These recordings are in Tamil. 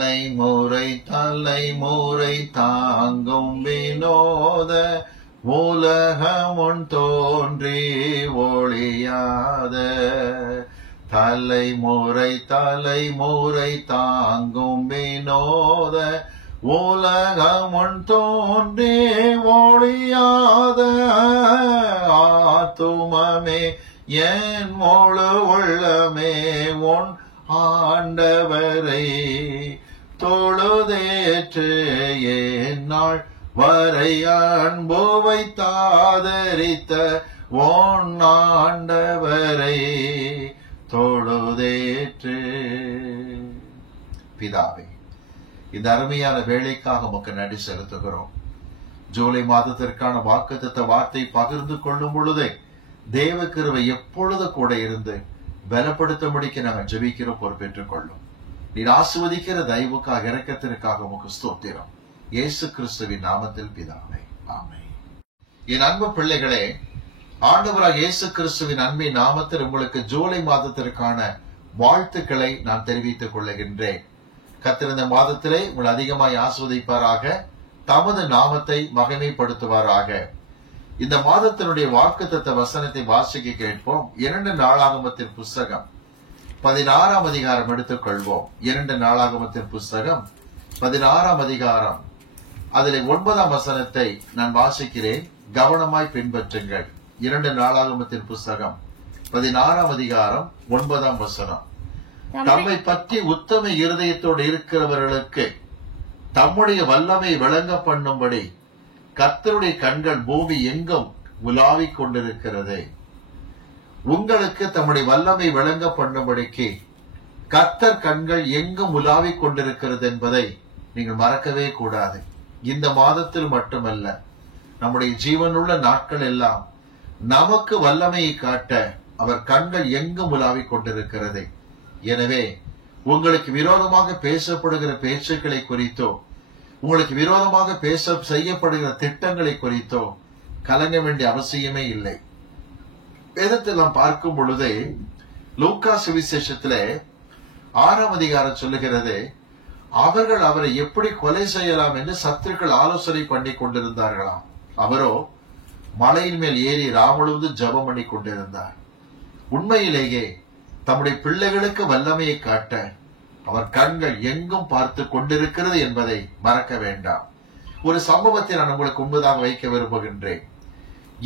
தலைமுறை தலைமுறை தாங்கும் வினோத உலகமுன் தோன்றி ஒளியாத தலைமுறை தலைமுறை தாங்கும் வினோத உலகமுன் தோன்றி ஒளியாத ஆத்துமமே என் முழு உள்ளமே உன் ஆண்டவரை தொழுதேற்று என்னாள் வரை அன்பு வைத்தாதரித்த உன் ஆண்டவரை தொழுதேற்று. பிதாவே, இந்த அருமையான வேலைக்காக உமக்கு நன்றி செலுத்துகிறோம். ஜூலை மாதத்திற்கான வாக்குத்தத்த வார்த்தை பகிர்ந்து கொள்ளும் பொழுதே தேவ கிருபை எப்பொழுது கூட இருந்து பலப்படுத்தும்படிக்கு நாங்கள் ஜெபிக்கிறோம். பொறுப்பேற்றுக் கொள்ளும். நீர் ஆசீர்வதிக்கிற தயவுக்காக இரக்கத்திற்காக உமக்கு ஸ்தோத்திரம். இயேசு கிறிஸ்துவின் நாமத்தில் பிதாவே, ஆமென். என் அன்பு பிள்ளைகளே, ஆண்டவராக இயேசு கிறிஸ்துவின் அன்பின் நாமத்தில் உங்களுக்கு ஜூலை மாதத்திற்கான வாழ்த்துக்களை நான் தெரிவித்துக் கொள்ளுகின்றேன். கர்த்தர் இந்த மாதத்திலே உங்களை அதிகமாய் ஆசீர்வதிப்பாராக, தமது நாமத்தை மகிமைப்படுத்துவாராக. இந்த மாதத்தினுடைய வாக்குத்தத்த வசனத்தை வாசிக்க கேட்போம். 2 நாளாகமத்தின் புஸ்தகம் 16ஆம் அதிகாரம் எடுத்துக்கொள்வோம். 2 நாளாகமத்தின் புஸ்தகம் 16ஆம் அதிகாரம் அதில் 9ஆம் வசனத்தை நான் வாசிக்கிறேன். கவனமாய் பின்பற்றுங்கள். 2 நாளாகமத்தின் புஸ்தகம் 16ஆம் அதிகாரம் 9ஆம் வசனம். தம்மை பற்றி உத்தம இருதயத்தோடு இருக்கிறவர்களுக்கு தம்முடைய வல்லமை விளங்க பண்ணும்படி கர்த்தருடைய கண்கள் பூமி எங்கும் உலாவிக் கொண்டிருக்கிறது. உங்களுக்கு தம்முடைய வல்லமை விளங்க பண்ணும்படிக்கு கர்த்தர் கண்கள் எங்கும் உலாவிக் கொண்டிருக்கிறது என்பதை நீங்கள் மறக்கவே கூடாது. இந்த மாதத்தில் மட்டுமல்ல, நம்முடைய ஜீவனுள்ள நாட்கள் எல்லாம் நமக்கு வல்லமையை காட்ட அவர் கண்கள் எங்கும் உலாவிக் கொண்டிருக்கிறது. எனவே உங்களுக்கு விரோதமாக பேசப்படுகிற பேச்சுக்களை குறித்தோ, உங்களுக்கு விரோதமாக செய்யப்படுகிற திட்டங்களை குறித்தோ கலங்க வேண்டிய அவசியமே இல்லை. வேதத்தில் நாம் பார்க்கும் பொழுது லூக்கா சுவிசேஷத்துல 6ஆம் அதிகாரம் சொல்லுகிறது, அவர்கள் அவரை எப்படி கொலை செய்யலாம் என்று சத்துருக்கள் ஆலோசனை பண்ணி கொண்டிருந்தார்களாம். அவரோ மலையின் மேல் ஏறி ராமுழுவதும் ஜெபம் பண்ணி கொண்டிருந்தார். உண்மையிலேயே தம்முடைய பிள்ளைகளுக்கு வல்லமையை காட்ட அவர் கண்கள் எங்கும் பார்த்து கொண்டிருக்கிறது என்பதை மறக்க வேண்டாம். ஒரு சம்பவத்தை நான் உங்களுக்கு முன்பதாக வைக்க விரும்புகின்றேன்.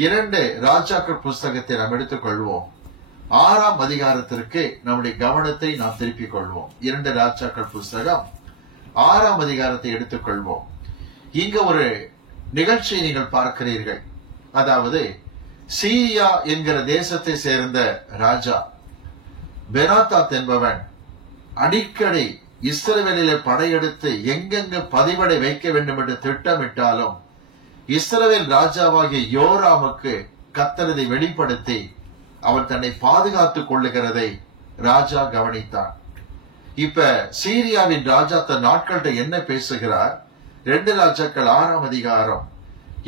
2 ராஜாக்கள் புஸ்தகத்தை நாம் எடுத்துக் கொள்வோம். 6ஆம் அதிகாரத்திற்கு நம்முடைய கவனத்தை நாம் திருப்பிக் கொள்வோம். 2 ராஜாக்கள் புஸ்தகம் 6ஆம் அதிகாரத்தை எடுத்துக் கொள்வோம். இங்க ஒரு நிகழ்ச்சியை நீங்கள் பார்க்கிறீர்கள். அதாவது சீரியா என்கிற தேசத்தை சேர்ந்த ராஜா பெனாதாத் என்பவன் அடிக்கடி இஸ்ரவேலிலே படையெடுத்து எங்கெங்க பதிவடை வைக்க வேண்டும் என்று திட்டமிட்டாலும் இஸ்ரவேல் ராஜாவாகிய யோராமுக்கு கர்த்தர் இதை வெளிப்படுத்தி அவன் தன்னை பாதுகாத்துக் கொள்ளுகிறதை ராஜா கவனித்தான். இப்ப சீரியாவின் ராஜா தன் நாட்கள்கிட்ட என்ன பேசுகிறார்? 2 ராஜாக்கள் 6ஆம் அதிகாரம்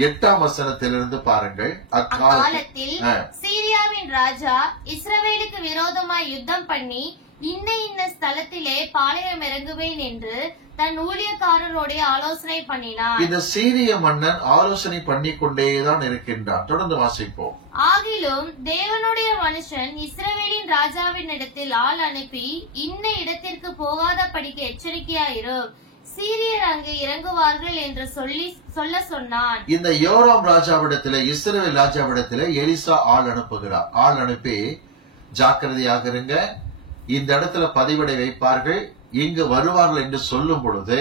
8ஆம் வசனத்திலிருந்து பாருங்கள். அக்காலத்தில் சீரியாவின் ராஜா இஸ்ரவேலுக்கு விரோதமாய் யுத்தம் பண்ணி இன்ன ஸ்தலத்திலே பாளையம் இறங்குவேன் என்று தன் ஊழியக்காரரோட ஆலோசனை பண்ணினான். இந்த சீரிய மன்னன் ஆலோசனை பண்ணி கொண்டேதான் இருக்கின்றான். தொடர்ந்து வாசிப்போம். ஆகிலும் தேவனுடைய மனுஷன் இஸ்ரவேலின் ராஜாவின் இடத்தில் ஆள் அனுப்பி இன்ன இடத்திற்கு போகாத படிக்க எச்சரிக்கையாயிரு, சீரியர் அங்கு இறங்குவார்கள் என்று சொல்ல சொன்னான். இந்த யோராம் ராஜாவிடத்திலே இஸ்ரவேல் ராஜாவிடத்திலே எலிசா ஆள் அனுப்புகிறார். ஆள் அனுப்பி ஜாக்கிரதையாக இருங்க, இந்த இடத்துல பதிவடை வைப்பார்கள், இங்கு வருவார்கள் என்று சொல்லும் பொழுது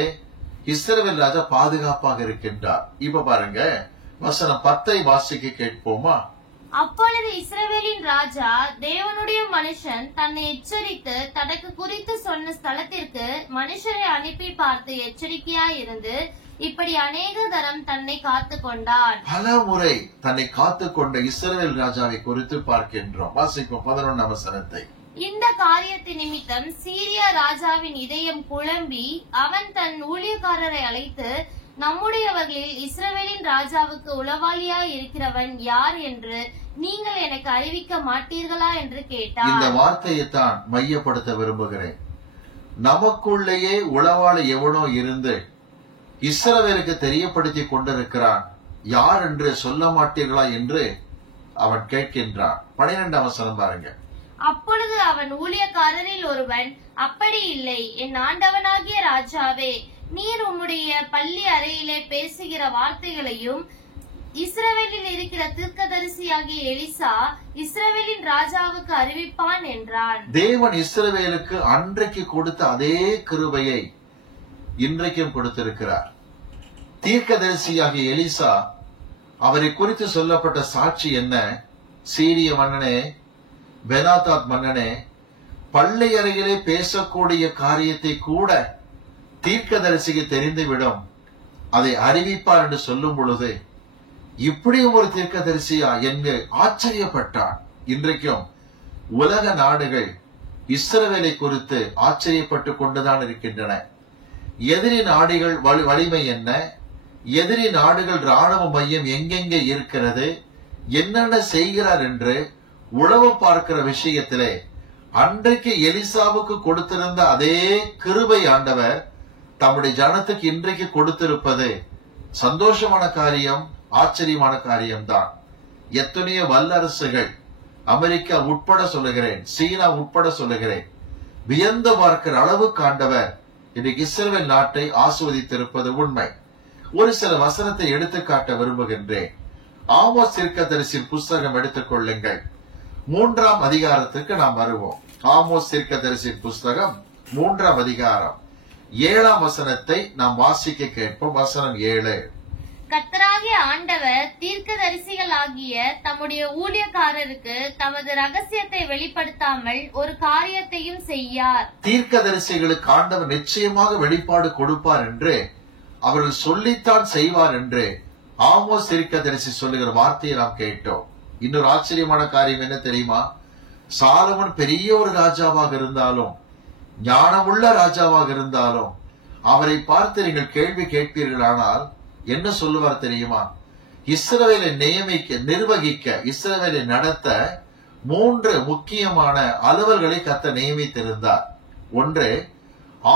இஸ்ரவேல் ராஜா பாதுகாப்பாக இருக்கின்றார். இப்ப பாருங்க, வசனம் 10 வாசிக்க கேட்போமா? அப்பொழுது இஸ்ரவேலின் ராஜா தேவனுடைய மனுஷன் தன்னை எச்சரித்து தனக்கு குறித்து சொன்ன ஸ்தலத்திற்கு மனுஷரை அனுப்பி பார்த்து எச்சரிக்கையாயிருந்து இப்படி அநேக தரம் தன்னை காத்து கொண்டான். பல முறை தன்னை காத்து கொண்ட இஸ்ரவேல் ராஜாவை குறித்து பார்க்கின்றோம். வாசிப்போம் 11ஆம் வசனத்தை. இந்த காரியத்து நிமித்தம் சீரியா ராஜாவின் இதயம் குழம்பி அவன் தன் ஊழியக்காரரை அழைத்து, நம்முடையவர்களில் இஸ்ரவேலின் ராஜாவுக்கு உளவாளியாய் இருக்கிறவன் யார் என்று நீங்கள் எனக்கு அறிவிக்க மாட்டீர்களா என்று கேட்டார். இந்த வார்த்தையை தான் மையப்படுத்த விரும்புகிறேன். நமக்குள்ளேயே உளவாளி எவனோ இருந்து இஸ்ரவேலுக்கு தெரியப்படுத்தி கொண்டிருக்கிறான், யார் என்று சொல்ல மாட்டீர்களா என்று அவன் கேட்கின்றான். 12ஆம் வசனம் பாருங்க. அப்பொழுது அவன் ஊழியக்காரரில் ஒருவன், அப்படி இல்லை, என் ஆண்டவனாகிய ராஜாவே, நீர் உம்முடைய பள்ளி அறையிலே பேசுகிற வார்த்தைகளையும் இஸ்ரவேலில் இருக்கிற தீர்க்கதரிசியாகிய எலிசா இஸ்ரவேலின் ராஜாவுக்கு அறிவிப்பான் என்றான். தேவன் இஸ்ரவேலுக்கு அன்றைக்கு கொடுத்த அதே கிருபையை இன்றைக்கும் கொடுத்திருக்கிறார். தீர்க்கதரிசியாகிய எலிசா, அவரை குறித்து சொல்லப்பட்ட சாட்சி என்ன? சீரிய மன்னனே, பெனாதாத் மன்னனே, பள்ளி அறையிலே பேசக்கூடிய காரியத்தை கூட தீர்க்கதரிசிக்கு தெரிந்துவிடும், அதை அறிவிப்பார் என்று சொல்லும் பொழுது இப்படி ஒரு தீர்க்கதரிசியா என்று ஆச்சரியப்பட்டான். இன்றைக்கும் உலக நாடுகள் இஸ்ரவேலை குறித்து ஆச்சரியப்பட்டு கொண்டுதான் இருக்கின்றன. எதிரி நாடுகள் வலிமை என்ன, எதிரி நாடுகள் ராணுவ மையம் எங்கெங்கே இருக்கிறது, என்னென்ன செய்கிறார் என்று உளவு பார்க்கிற விஷயத்திலே அன்றைக்கு எலிசாவுக்கு கொடுத்திருந்த அதே கிருபை ஆண்டவர் தம்முடைய ஜனத்துக்கு இன்றைக்கு கொடுத்திருப்பது சந்தோஷமான காரியம், ஆச்சரியமான காரியம்தான். எத்தனையோ வல்லரசுகள், அமெரிக்கா உட்பட சொல்லுகிறேன், சீனா உட்பட சொல்லுகிறேன், வியந்து பார்க்கிற அளவுக்கு ஆண்டவர் இன்றைக்கு இஸ்ரவேல் நாட்டை ஆஸ்வதித்திருப்பது உண்மை. ஒரு சில வசனத்தை எடுத்துக்காட்ட விரும்புகின்றேன். ஆமோஸ் தீர்க்கதரிசியின் புஸ்தகம் எடுத்துக் கொள்ளுங்கள். 3ஆம் அதிகாரத்துக்கு நாம் வருவோம். ஆமோஸ் தீர்க்கதரிசியின் புஸ்தகம் 3ஆம் அதிகாரம் 7ஆம் வசனத்தை நாம் வாசிக்க கேட்போம். வசனம் 7. கர்த்தராகிய ஆண்டவர் தீர்க்கதரிசிகளாகிய தம்முடைய ஊழியக்காரருக்கு தமது ரகசியத்தை வெளிப்படுத்தாமல் ஒரு காரியத்தையும் செய்யார். தீர்க்கதரிசிகளுக்கு ஆண்டவர் நிச்சயமாக வெளிப்பாடு கொடுப்பார் என்று அவர்கள் சொல்லித்தான் செய்வார் என்று ஆமோஸ் தீர்க்கதரிசி சொல்லுகிற வார்த்தையை நாம் கேட்டோம். இன்னொரு ஆச்சரியமான காரியம் என்ன தெரியுமா? சாலமன் பெரிய ஒரு ராஜாவாக இருந்தாலும், ஞானமுள்ள ராஜாவாக இருந்தாலும், அவரை பார்த்து நீங்கள் கேள்வி கேட்பீர்களானால் என்ன சொல்லுவார் தெரியுமா? இஸ்ரவேலை நிர்வகிக்க, இஸ்ரவேலை நடத்த 3 முக்கியமான அலுவல்களை கர்த்தர் நியமித்திருந்தார். ஒன்று,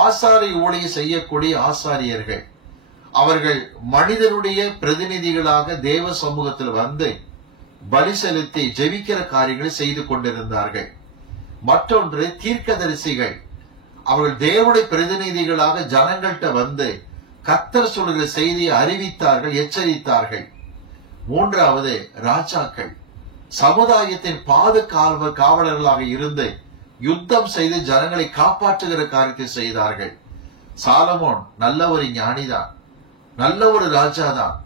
ஆசாரி ஊழியம் செய்யக்கூடிய ஆசாரியர்கள். அவர்கள் மனிதனுடைய பிரதிநிதிகளாக தேவ சமூகத்தில் வந்து பலி செலுத்தி ஜெபிக்கிற காரியங்களை செய்து கொண்டிருந்தார்கள். மற்றொன்று, தீர்க்கதரிசிகள். அவர்கள் தேவனுடைய பிரதிநிதிகளாக ஜனங்கள்கிட்ட வந்து கர்த்தர் சொல்லுகிற செய்தியை அறிவித்தார்கள், எச்சரித்தார்கள். 3வது, ராஜாக்கள். சமுதாயத்தின் காவலர்களாக இருந்து யுத்தம் செய்து ஜனங்களை காப்பாற்றுகிற காரியத்தை செய்தார்கள். சாலமோன் நல்ல ஒரு ஞானிதான், நல்ல ஒரு ராஜாதான்.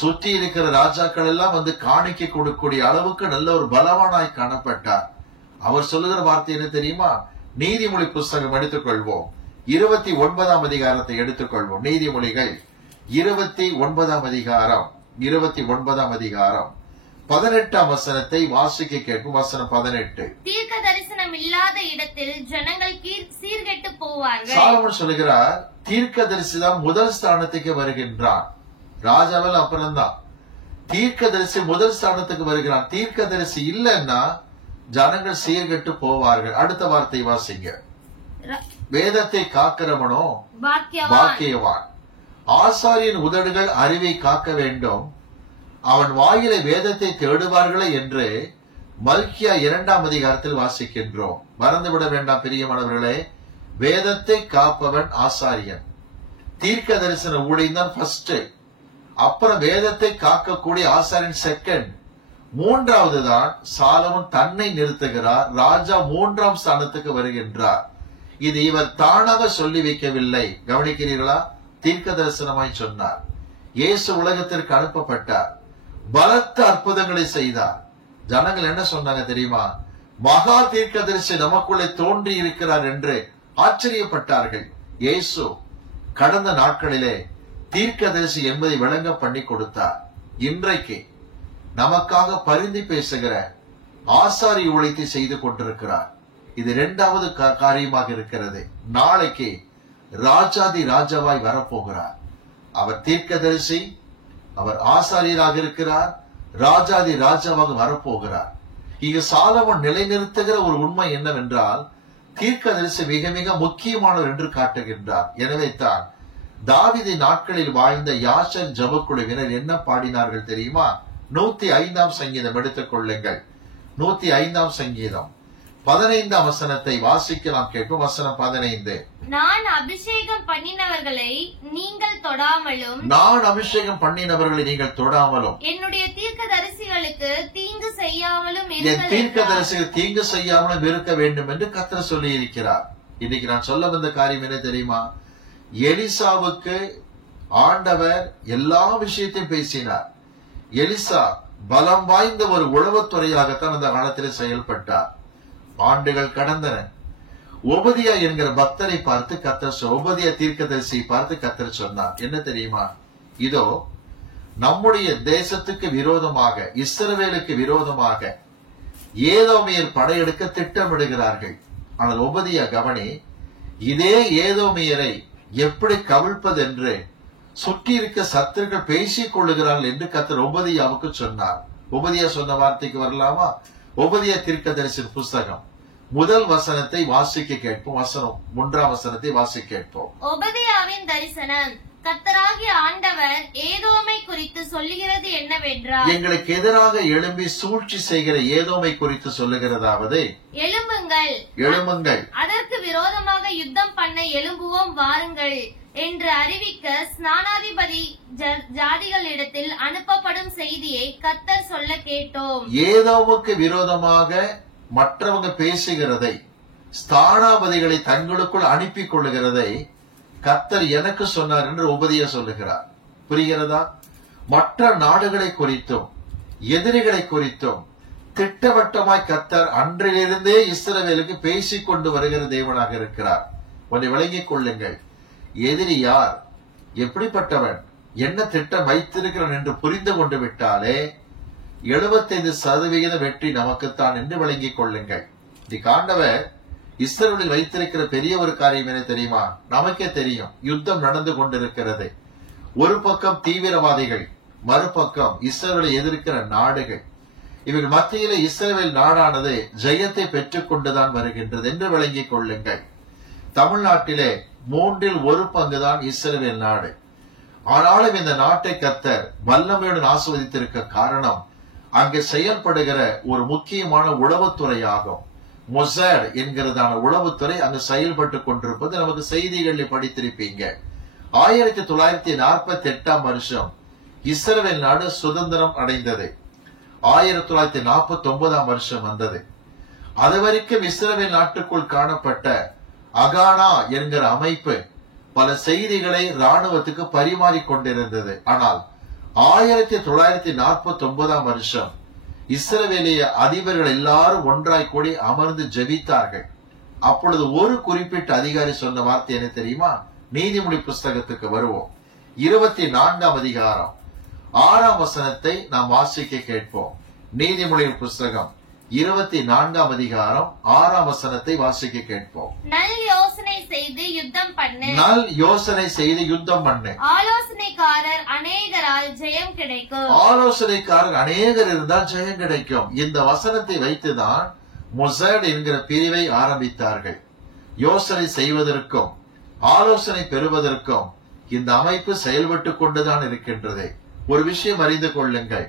சுற்றி இருக்கிற ராஜாக்கள் எல்லாம் வந்து காணிக்கை கொடுக்கக்கூடிய அளவுக்கு நல்ல ஒரு பலவானாய் காணப்பட்டார். அவர் சொல்லுகிற வார்த்தை என்ன தெரியுமா? நீதிமொழி புஸ்தகம் எடுத்துக்கொள்வோம். 29ஆம் அதிகாரத்தை எடுத்துக்கொள்வோம். நீதிமொழிகள் 29ஆம் அதிகாரம் 29ஆம் அதிகாரம் 18ஆம் வசனத்தை வாசிக்க கேட்கும். வசனம் 18. தீர்க்க தரிசனம் இல்லாத இடத்தில் ஜனங்கள் சீர்கெட்டு போவார்கள். சாலமோன் சொல்லுகிறார், தீர்க்க தரிசி தான் முதல் ஸ்தானத்துக்கு வருகின்றான். ராஜாவில் அப்புறம்தான் தீர்க்க தரிசி முதல் ஸ்தானத்துக்கு வருகிறான். தீர்க்க தரிசி இல்லைன்னா ஜனங்கள் சீர்கெட்டு போவார்கள். அடுத்த வார்த்தை வாசிங்க. வேதத்தை காக்கிறவனோ பாக்கியவான். ஆசாரியின் உதடுகள் அறிவை காக்க வேண்டும், அவன் வாயில வேதத்தை தேடுவார்களே என்று மல்கியா 2ஆம் அதிகாரத்தில் வாசிக்கின்றோம். மறந்துவிட வேண்டாம் பிரியமானவர்களே, வேதத்தை காப்பவன் ஆசாரியன். தீர்க்க தரிசன ஊழியம் தான் ஃபர்ஸ்ட், அப்புறம் வேதத்தை காக்கக்கூடிய ஆசாரியன் செகண்ட். 3வது தான் சாலமோன் தன்னை நிறுத்துகிறார். ராஜா 3ஆம் ஸ்தானத்துக்கு வருகின்றார். இது இவர் தானாக சொல்லி வைக்கவில்லை. கவனிக்கிறீர்களா? தீர்க்க தரிசனமாய் சொன்னார். இயேசு உலகத்திற்கு அனுப்பப்பட்டார், பலத்த அற்புதங்களை செய்தார். ஜனங்கள் என்ன சொன்னாங்க தெரியுமா? மகா தீர்க்கதரிசி நமக்குள்ளே தோன்றி இருக்கிறார் என்று ஆச்சரியப்பட்டார்கள். இயேசு கடந்த நாட்களிலே தீர்க்கதரிசி என்பதை விளங்க பண்ணி கொடுத்தார். இன்றைக்கு நமக்காக பரிந்து பேசுகிற ஆசாரி ஊழியத்தை செய்து கொண்டிருக்கிறார். இது 2வது காரியமாக இருக்கிறது. நாளைக்கு ராஜாதி ராஜாவாய் வரப்போகிறார். அவர் தீர்க்கதரிசி, அவர் ஆசாரியராக இருக்கிறார், ராஜாதி ராஜாவாக வரப்போகிறார். இங்கு சாலமோன் நிலைநிறுத்துகிற ஒரு உண்மை என்னவென்றால், தீர்க்கதரிசி மிக மிக முக்கியமானவர் என்று காட்டுகின்றார். எனவே தான் தாவீது நாட்களில் வாழ்ந்த யாசர் ஜபக்குழுவினர் என்ன பாடினார்கள் தெரியுமா? 105ஆம் சங்கீதம் எடுத்துக் கொள்ளுங்கள். 105ஆம் சங்கீதம் 15ஆம் வசனத்தை வாசிக்க நாம் கேட்போம். வசனம் 15. நான் அபிஷேகம் பண்ணினவர்களை நீங்கள் தொடாமலும், நான் அபிஷேகம் பண்ணினவர்களை நீங்கள் தொடாமலும், என்னுடைய தீர்க்கதரிசிகளுக்கு தீங்கு செய்யாமலும் என் தீர்க்கதரிசிகள் தீங்கு செய்யாமலும் இருக்க வேண்டும் என்று கர்த்தர் சொல்லி இருக்கிறார். இன்னைக்கு நான் சொல்ல வந்த காரியம் என்ன தெரியுமா? எலிசாவுக்கு ஆண்டவர் எல்லா விஷயத்தையும் பேசினார். எலிசா பலம் வாய்ந்த ஒரு உளவுத்துறையாகத்தான் அந்த காலத்திலே செயல்பட்டார். ஆண்டுகள் கடந்தன. ஒபதியா என்கிற பக்தரை பார்த்து கர்த்தர், ஒபதியா தீர்க்கதரிசியை பார்த்து கர்த்தர் சொன்னார், என்ன தெரியுமா? இதோ நம்முடைய தேசத்துக்கு விரோதமாக, இஸ்ரவேலுக்கு விரோதமாக ஏதோமியர் படையெடுக்க திட்டமிடுகிறார்கள். ஆனால் ஒபதியா கவனி, இதே ஏதோமியரை எப்படி கவிழ்ப்பது என்று சுற்றி இருக்க சத்துருக்கள் பேசிக் கொள்ளுகிறார்கள் என்று கர்த்தர் ஒபதியாவுக்கு சொன்னார். ஒபதியா சொன்ன வார்த்தைக்கு வரலாமா? ஒபதியா தீர்க்கதரிசியின் புஸ்தகம் 1 வசனத்தை வாசிக்க கேட்போம். வசனம் 1ஆம் வசனத்தை வாசிக்க கேட்போம். ஒபதியாவின் தரிசனம். கர்த்தராகிய ஆண்டவர் ஏதோமை குறித்து சொல்லுகிறது என்னவென்றால், எங்களுக்கு எதிராக எழும்பி சூழ்ச்சி செய்கிற ஏதோமை குறித்து சொல்லுகிறதாவது, எழும்புங்கள், எழும்புங்கள், அதற்கு விரோதமாக யுத்தம் பண்ண எழும்புவோம் வாருங்கள் என்று அறிவிக்க ஸ்நானாதிபதி ஜாதிகளிடத்தில் அனுப்பப்படும் செய்தியை கர்த்தர் சொல்ல கேட்டோம். ஏதோமுக்கு விரோதமாக மற்றவங்க பேசுகிறதை, ஸ்தானாபதிகளை தங்களுக்குள் அனுப்பி கொள்ளுகிறதை கர்த்தர் எனக்கு சொன்னார் என்று ஒபதியா சொல்லுகிறார். புரிகிறதா? மற்ற நாடுகளை குறித்தும் எதிரிகளை குறித்தும் திட்டவட்டமாய் கர்த்தர் அன்றிலிருந்தே இஸ்ரவேலுக்கு பேசிக் கொண்டு வருகிற தேவனாக இருக்கிறார். ஒன்றை விளங்கிக் கொள்ளுங்கள். எதிரி யார், எப்படிப்பட்டவன், என்ன திட்டம் வைத்திருக்கிறான் என்று புரிந்து கொண்டு விட்டாலே 75% வெற்றி நமக்குத்தான் என்று விளங்கிக் கொள்ளுங்கள். இது ஆண்டவர் இஸ்ரவேலில் வைத்திருக்கிற பெரிய ஒரு காரியம் என்ன தெரியுமா? நமக்கே தெரியும். யுத்தம் நடந்து கொண்டிருக்கிறது. ஒரு பக்கம் தீவிரவாதிகள், மறுபக்கம் இஸ்ரவேலை எதிர்க்கிற நாடுகள். இவர்கள் மத்தியில இஸ்ரவேல் நாடானது ஜெயத்தை பெற்றுக் கொண்டுதான் வருகின்றது என்று விளங்கிக் கொள்ளுங்கள். தமிழ்நாட்டிலே 1/3 பங்குதான் இஸ்ரவேல் நாடு. ஆனாலும் இந்த நாட்டை கர்த்தர் வல்லமையுடன் ஆசீர்வதித்திருக்க காரணம் அங்கு செயல்படுகிற ஒரு முக்கியமான உளவுத்துறையாகும். மொசாட் என்கிறதான உளவுத்துறை அங்கு செயல்பட்டு கொண்டிருப்பது நமக்கு செய்திகளில் படித்திருப்பீங்க. 1948ஆம் வருஷம் இஸ்ரவேல் நாடு சுதந்திரம் அடைந்தது. 1949ஆம் வருஷம் வந்தது. அதுவரைக்கும் இஸ்ரவேல் நாட்டுக்குள் காணப்பட்ட அகானா என்கிற அமைப்பு பல செய்திகளை ராணுவத்துக்கு பரிமாறிக் கொண்டிருந்தது. ஆனால் 1949ஆம் வருஷம் இஸ்ரவேலிய அதிபர்கள் எல்லாரும் ஒன்றாய் கூடி அமர்ந்து ஜெபித்தார்கள். அப்பொழுது ஒரு குறிப்பிட்ட அதிகாரி சொன்ன வார்த்தை என்ன தெரியுமா? நீதிமொழி புஸ்தகத்துக்கு வருவோம். 24ஆம் அதிகாரம் 6ஆம் வசனத்தை நாம் வாசிக்க கேட்போம். நீதிமொழி புஸ்தகம் 24ஆம் அதிகாரம் 6ஆம் வசனத்தை வாசிக்க கேட்போம். நல் யோசனை செய்து யுத்தம் பண்ணு, நல் யோசனை செய்து யுத்தம் பண்ணு, ஆலோசனைக்காரர் அநேகரால் ஜெயம் கிடைக்கும். ஆலோசனைக்காரர் அநேகர் இருந்தால் ஜெயம் கிடைக்கும். இந்த வசனத்தை வைத்துதான் மொசாட் என்கிற பிரிவை ஆரம்பித்தார்கள். யோசனை செய்வதற்கும் ஆலோசனை பெறுவதற்கும் இந்த அமைப்பு செயல்பட்டு கொண்டுதான் இருக்கின்றது. ஒரு விஷயம் அறிந்து கொள்ளுங்கள்.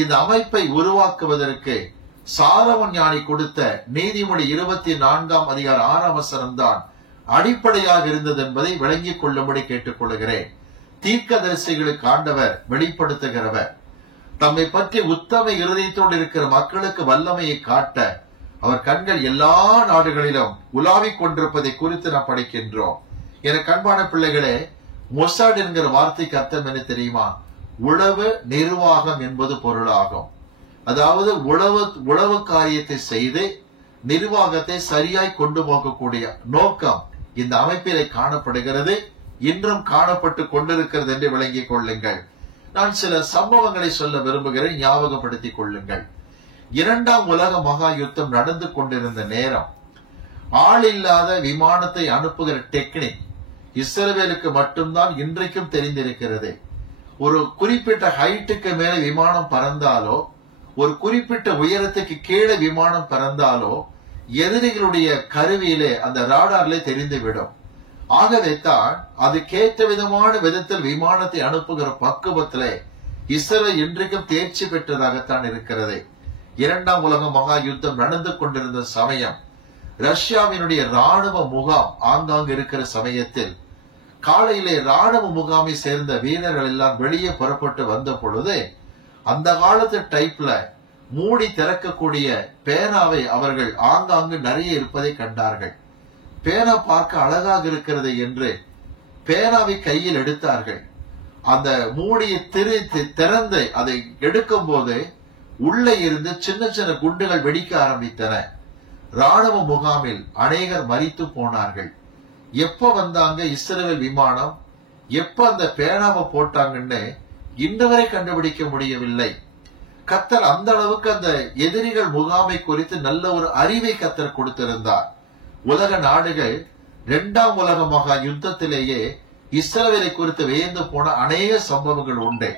இந்த அமைப்பை உருவாக்குவதற்கு சாலமோன் ஞானி கொடுத்த நீதிமொழி 24ஆம் அதிகாரம் 6ஆம் வசனம் தான் அடிப்படையாக இருந்தது என்பதை விளங்கிக் கொள்ளும்படி கேட்டுக்கொள்கிறேன். தீர்க்கதரிசிகளுக்கு ஆண்டவர் வெளிப்படுத்துகிறவர். தம்மை பற்றி உத்தம இருதயத்தோடு இருக்கிற மக்களுக்கு வல்லமையை காட்ட அவர் கண்கள் எல்லா நாடுகளிலும் உலாவிக் கொண்டிருப்பதை குறித்து நாம் படிக்கின்றோம். என கண்பான பிள்ளைகளே, மொசாட் என்கிற வார்த்தைக்கு அர்த்தம் என்ன தெரியுமா? உளவு நிர்வாகம் என்பது பொருளாகும். அதாவது உளவு காரியத்தை செய்து நிர்வாகத்தை சரியாய் கொண்டு போகக்கூடிய நோக்கம் இந்த அமைப்பிலே காணப்படுகிறது, இன்றும் காணப்பட்டு கொண்டிருக்கிறது என்று விளங்கிக் கொள்ளுங்கள். நான் சில சம்பவங்களை சொல்ல விரும்புகிறேன், ஞாபகப்படுத்திக் கொள்ளுங்கள். 2ஆம் உலக மகா யுத்தம் நடந்து கொண்டிருந்த நேரம் ஆள் இல்லாத விமானத்தை அனுப்புகிற டெக்னிக் இஸ்ரவேலுக்கு மட்டும்தான் இன்றைக்கும் தெரிந்திருக்கிறது. ஒரு குறிப்பிட்ட ஹைட்டுக்கு மேல விமானம் பறந்தாலோ, ஒரு குறிப்பிட்ட உயரத்துக்கு கீழே விமானம் பறந்தாலோ எதிரிகளுடைய கருவியிலே அந்த ராடார்ல தெரிந்துவிடும். ஆகவே தான் அதுக்கேற்ற விதமான விதத்தில் விமானத்தை அனுப்புகிற பக்குவத்திலே இஸ்ரேல் இன்றைக்கும் தேர்ச்சி பெற்றதாகத்தான் இருக்கிறது. இரண்டாம் உலக மகா யுத்தம் நடந்து கொண்டிருந்த சமயம் ரஷ்யாவினுடைய ராணுவ முகாம் ஆங்காங்கு இருக்கிற சமயத்தில் காலையிலே ராணுவ முகாமை சேர்ந்த வீரர்கள் எல்லாம் வெளியே புறப்பட்டு வந்த பொழுது அந்த காலத்து டைப்ல மூடி திறக்கக்கூடிய பேனாவை அவர்கள் ஆங்காங்கு நிறைய இருப்பதை கண்டார்கள். பேனா பார்க்க அழகாக இருக்கிறது என்று பேனாவை கையில் எடுத்தார்கள். அந்த மூடியை திறந்து அதை எடுக்கும் போது உள்ளே இருந்து சின்ன சின்ன குண்டுகள் வெடிக்க ஆரம்பித்தன. ராணுவ முகாமில் அநேகர் மரித்து போனார்கள். எப்ப வந்தாங்க இஸ்ரேல் விமானம், எப்ப அந்த பேனாவை போட்டாங்கன்னு இன்று வரை கண்டுபிடிக்க முடியவில்லை. கர்த்தர் அந்த அளவுக்கு அந்த எதிரிகள் முகாமை குறித்து நல்ல ஒரு அறிவை கர்த்தர் கொடுத்திருந்தார். உலக நாடுகள் இரண்டாம் உலக மகா யுத்தத்திலேயே இஸ்ரவேலை குறித்து வியந்து போன அநேக சம்பவங்கள் உண்டு.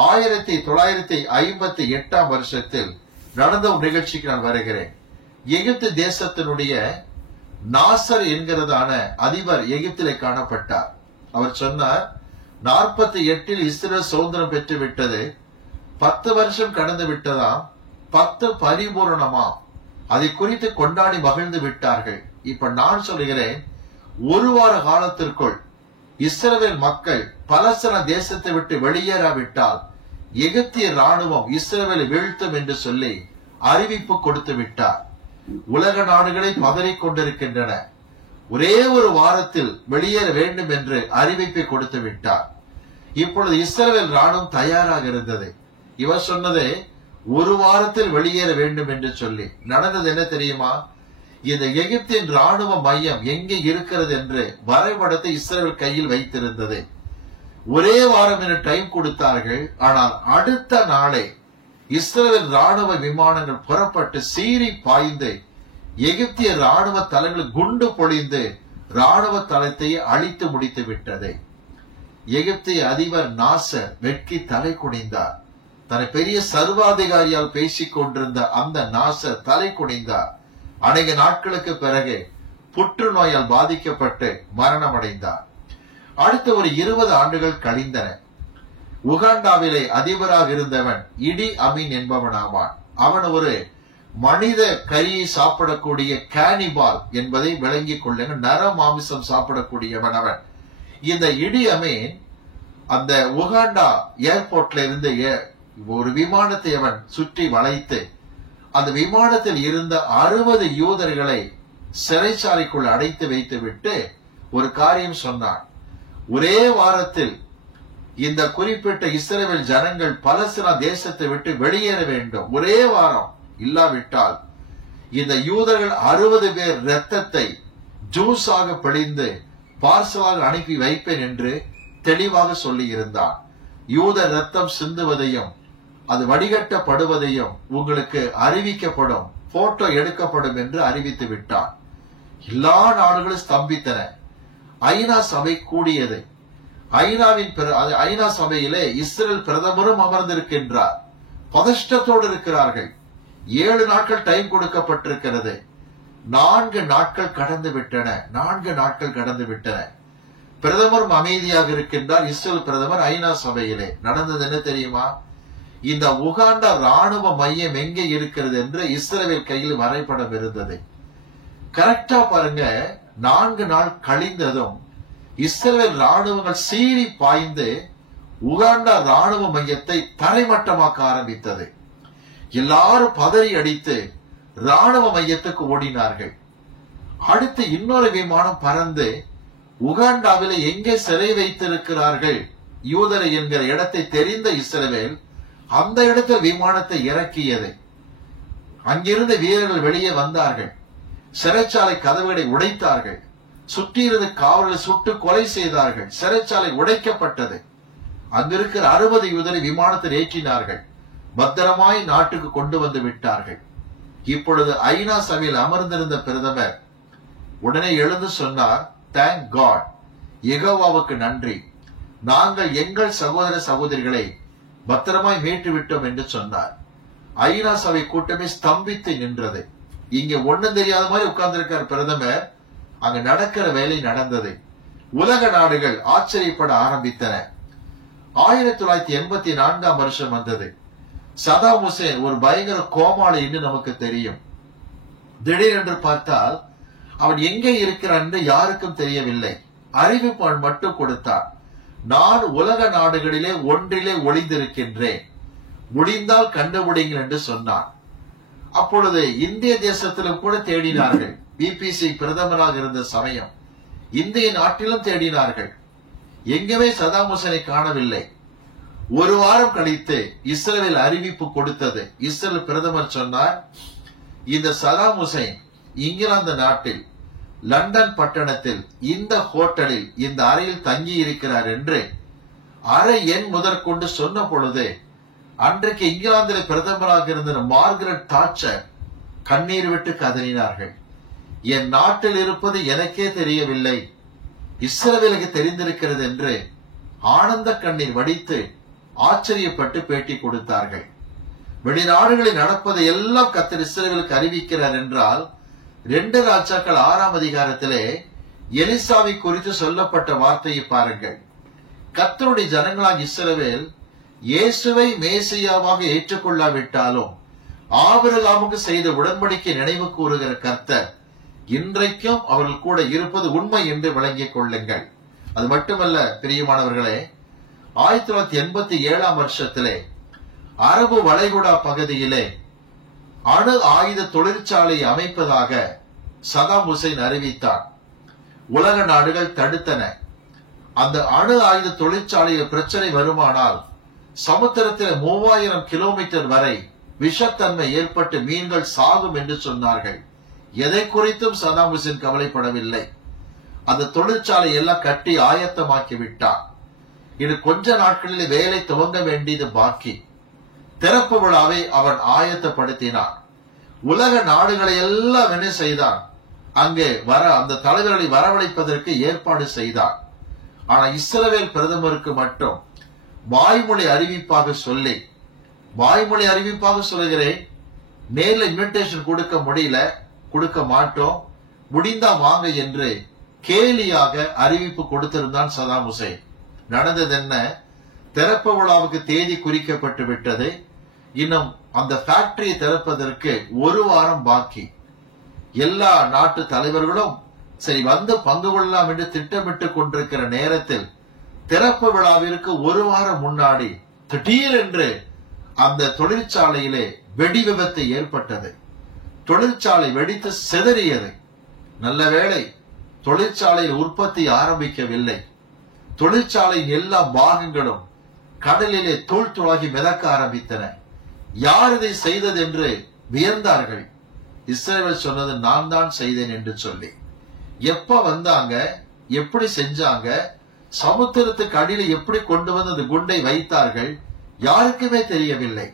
1958 வருஷத்தில் நடந்த ஒரு நிகழ்ச்சிக்கு நான் வருகிறேன். எகிப்து தேசத்தினுடைய நாசர் என்கிறதான அதிபர் எகிப்திலே காணப்பட்டார். அவர் சொன்னார், 48 இஸ்ரேல் சுதந்திரம் பெற்று விட்டது, 10 வருஷம் கடந்து விட்டதாம், 10 பரிபூரணமாம், அதை குறித்து கொண்டாடி மகிழ்ந்து விட்டார்கள். இப்ப நான் சொல்கிறேன், ஒரு வார காலத்திற்குள் இஸ்ரவேல் மக்கள் பலஸ்தீன தேசத்தை விட்டு வெளியேறாவிட்டால் எகிப்திய ராணுவம் இஸ்ரவேலை வீழ்த்தும் என்று சொல்லி அறிவிப்பு கொடுத்து விட்டார். உலக நாடுகளை பதறிக் கொண்டிருக்கின்றன. ஒரே ஒரு வாரத்தில் வெளியேற வேண்டும் என்று அறிவிப்பை கொடுத்து விட்டார். இப்பொழுது இஸ்ரவேல் ராணுவம் தயாராக இருந்தது. இவர் சொன்னதே ஒரு வாரத்தில் வெளியேற வேண்டும் என்று சொல்லி. நடந்தது என்ன தெரியுமா? இந்த எகிப்தின் ராணுவ மையம் எங்கே இருக்கிறது என்று வரைபடத்தை இஸ்ரேல் கையில் வைத்திருந்தது. ஒரே வாரம் என டைம் கொடுத்தார்கள். ஆனால் அடுத்த நாளே இஸ்ரேல் ராணுவ விமானங்கள் புறப்பட்டு சீறி பாய்ந்து எகிப்திய ராணுவ தளங்கள் குண்டு பொழிந்து ராணுவ தளத்தை அழித்து முடித்து விட்டது. எகிப்திய அதிபர் நாசர் வெட்கி தலை குனிந்தார். தன்னை பெரிய சர்வாதிகாரியால் பேசிக் கொண்டிருந்த அந்த நாசர் தலை குனிந்தார். அநேக நாட்களுக்கு பிறகு புற்றுநோயால் பாதிக்கப்பட்டு மரணம் அடைந்தார். அடுத்த ஒரு 20 ஆண்டுகள் கழிந்தன. உகாண்டாவிலே அதிபராக இருந்தவன் இடி அமீன் என்பவனாவான். அவன் ஒரு மனித கரியை சாப்பிடக்கூடிய கேனிபால் என்பதை விளங்கிக் கொள்ளுங்க. நர மாமிசம் சாப்பிடக்கூடியவன் அவன். இந்த இடி அமீன் அந்த உகாண்டா ஏர்போர்ட்ல இருந்து ஒரு விமானத்தை அவன் சுற்றி வளைத்து அந்த விமானத்தில் இருந்த 60 யூதர்களை சிறைச்சாலைக்குள் அடைத்து வைத்து விட்டு ஒரு காரியம் சொன்னான். ஒரே வாரத்தில் இந்த குறிப்பிட்ட இஸ்ரவேல் ஜனங்கள் பலஸ்தீன தேசத்தை விட்டு வெளியேற வேண்டும். ஒரே வாரம், இல்லாவிட்டால் இந்த யூதர்கள் 60 பேர் இரத்தத்தை ஜூஸாக பிழிந்து பார்சலாக அனுப்பி வைப்பேன் என்று தெளிவாக சொல்லி இருந்தான். யூத ரத்தம் சிந்துவதையும் அது வடிகட்டப்படுவதையும் உங்களுக்கு அறிவிக்கப்படும், போட்டோ எடுக்கப்படும் என்று அறிவித்து விட்டான். எல்லா நாடுகளும் ஸ்தம்பித்தன. ஐநா சபை கூடியது. ஐநா சபையிலே இஸ்ரேல் பிரதமரும் அமர்ந்திருக்கின்றார். பதஷ்டத்தோடு இருக்கிறார்கள். 7 நாட்கள் டைம் கொடுக்கப்பட்டிருக்கிறது. 4 நாட்கள் கடந்து விட்டன. 4 நாட்கள் கடந்து விட்டன. பிரதமரும் அமைதியாக இருக்கின்றார். இஸ்ரேல் பிரதமர் ஐநா சபையிலே. நடந்தது என்ன தெரியுமா? இந்த உகாண்டா ராணுவ மையம் எங்கே இருக்கிறது என்று இஸ்ரேல் கையில் வரைபடம் இருந்தது. கரெக்டா பாருங்க, 4 நாள் கழிந்ததும் இஸ்ரேல் ராணுவங்கள் சீறி பாய்ந்து உகாண்டா ராணுவ மையத்தை தரைமட்டமாக்க ஆரம்பித்தது. எல்லாரும் பதறி அடித்து ராணுவ மையத்துக்கு ஓடினார்கள். அடுத்து இன்னொரு விமானம் பறந்து உகாண்டாவிலே எங்கே சிறை வைத்திருக்கிறார்கள் யூதரை என்கிற இடத்தை தெரிந்த இஸ்ரவேல் அந்த இடத்தில் விமானத்தை இறக்கியது. அங்கிருந்த வீரர்கள் வெளியே வந்தார்கள். சிறைச்சாலை கதவுகளை உடைத்தார்கள். சுற்றியிருந்த காவலர்களை சுட்டு கொலை செய்தார்கள். சிறைச்சாலை உடைக்கப்பட்டது. அங்கிருக்கிற 60 யூதரை விமானத்தில் ஏற்றினார்கள். பத்திரமாய் நாட்டுக்கு கொண்டு வந்து விட்டார்கள். இப்பொழுது ஐநா சபையில் அமர்ந்திருந்த பிரதமர் உடனே எழுந்து சொன்னார், தேங்க் காட், யெகோவாவுக்கு நன்றி, நாங்கள் எங்கள் சகோதர சகோதரிகளை பத்திரமாய் மீட்டு விட்டோம் என்று சொன்னார். ஐநா சபை கூட்டமே ஸ்தம்பித்து நின்றது. இங்க ஒண்ணும் தெரியாத மாதிரி உட்கார்ந்து இருக்கார் பிரதமர். அங்க நடக்கிற வேலை நடந்தது. உலக நாடுகள் ஆச்சரியப்பட ஆரம்பித்தன. 1984 வருஷம் வந்தது. சதாம் ஹுசேன் ஒரு பயங்கர கோமாளி என்று நமக்கு தெரியும். திடீரென்று பார்த்தால் அவன் எங்கே இருக்கிறான் என்று யாருக்கும் தெரியவில்லை. அறிவிப்பு மட்டும் கொடுத்தார். நான் உலக நாடுகளிலே ஒன்றிலே ஒளிந்திருக்கின்றேன், முடிந்தால் கண்டுபிடிங்கள் என்று சொன்னார். அப்பொழுது இந்திய தேசத்திலும் கூட தேடினார்கள். பிபிசி பிரதமராக இருந்த சமயம் இந்திய நாட்டிலும் தேடினார்கள். எங்குமே சதாம் ஹுசேனை காணவில்லை. ஒரு வாரம் கழித்து இஸ்ரேல் அறிவிப்பு கொடுத்தது. இஸ்ரேல் பிரதமர் சொன்னார், இந்த சதாம் ஹுசேன் இங்கிலாந்து நாட்டில் லண்டன் பட்டணத்தில் இந்த ஹோட்டலில் இந்த அறையில் தங்கி இருக்கிறார் என்று அறை எண் முதற்கொண்டு சொன்ன பொழுது, அன்றைக்கு இங்கிலாந்தில் பிரதமராக இருந்த மார்கரெட் தாட்சர் கண்ணீர் விட்டு கதறினார்கள். என் நாட்டில் இருப்பது எனக்கே தெரியவில்லை, இஸ்ரவேலுக்கு தெரிந்திருக்கிறது என்று ஆனந்த கண்ணீர் வடித்து ஆச்சரியப்பட்டு பேட்டி கொடுத்தார்கள். வெளிநாடுகளில் நடப்பதை எல்லாம் கர்த்தர் இஸ்ரவேலுக்கு அறிவிக்கிறார் என்றால், 2 ராஜாக்கள் 6ஆம் அதிகாரத்திலே எலிசாவை குறித்து சொல்லப்பட்ட வார்த்தையை பாருங்கள். கர்த்தருடைய ஜனங்களாக இஸ்ரவேல் இயேசுவை மேசியாவாக ஏற்றுக்கொள்ளாவிட்டாலும் ஆபிரகாமுக்கு செய்த உடன்படிக்கை நினைவு கூறுகிற கர்த்தர் இன்றைக்கும் அவர்கள் கூட இருப்பது உண்மை என்று விளங்கிக் கொள்ளுங்கள். அது மட்டுமல்ல பிரியமானவர்களே, 1987 வருஷத்திலே அரபு வளைகுடா பகுதியிலே அணு ஆயுத தொழிற்சாலை அமைப்பதாக சதாம் ஹுசேன் அறிவித்தார். உலக நாடுகள் தடுத்தன. அந்த அணு ஆயுத தொழிற்சாலையில் பிரச்சனை வருமானால் சமுத்திரத்தில் 3000 கிலோமீட்டர் வரை விஷத்தன்மை ஏற்பட்டு மீன்கள் சாகும் என்று சொன்னார்கள். எதை குறித்தும் சதாம் ஹுசேன் கவலைப்படவில்லை. அந்த தொழிற்சாலை எல்லாம் கட்டி ஆயத்தமாக்கி விட்டார். இது கொஞ்ச நாட்களில் வேலை துவங்க வேண்டியது பாக்கி. திறப்பு விழாவை அவன் ஆயத்தப்படுத்தினான். உலக நாடுகளை எல்லாம் என்ன செய்தான்? அங்கே அந்த தலைவர்களை வரவழைப்பதற்கு ஏற்பாடு செய்தான். ஆனா இஸ்ரவேல் பிரதமருக்கு மட்டும் வாய்மொழி அறிவிப்பாக சொல்லுகிறேன், நேர்ல இன்விடேஷன் கொடுக்க முடியல, கொடுக்க மாட்டோம், முடிந்தா வாங்க என்று கேலியாக அறிவிப்பு கொடுத்திருந்தான் சதாம் ஹுசேன். நடந்தது என்ன? திறப்பு விழாவுக்கு தேதி குறிக்கப்பட்டு விட்டது. இன்னும் அந்த ஃபேக்டரியை திறப்பதற்கு 1 வாரம் பாக்கி. எல்லா நாட்டு தலைவர்களும் சரி வந்து பங்கு கொள்ளலாம் என்று திட்டமிட்டு கொண்டிருக்கிற நேரத்தில் திறப்பு விழாவிற்கு 1 வாரம் முன்னாடி திடீரென்று அந்த தொழிற்சாலையிலே வெடி விபத்து ஏற்பட்டது. தொழிற்சாலை வெடித்து சிதறியது. நல்ல வேளை தொழிற்சாலையில் உற்பத்தி ஆரம்பிக்கவில்லை. தொழிற்சாலையின் எல்லா பாகங்களும் கடலிலே தூள் தூளாகி மிதக்க ஆரம்பித்தன. யார் இதை செய்தது என்று வியந்தார்கள். இஸ்ரவேல் சொன்னது, நான் தான் செய்தேன் என்று சொல்லி. எப்ப வந்தாங்க, எப்படி செஞ்சாங்க, சமுத்திரத்துக்கு அடியில எப்படி கொண்டு வந்து அந்த குண்டை வைத்தார்கள், யாருக்குமே தெரியவில்லை.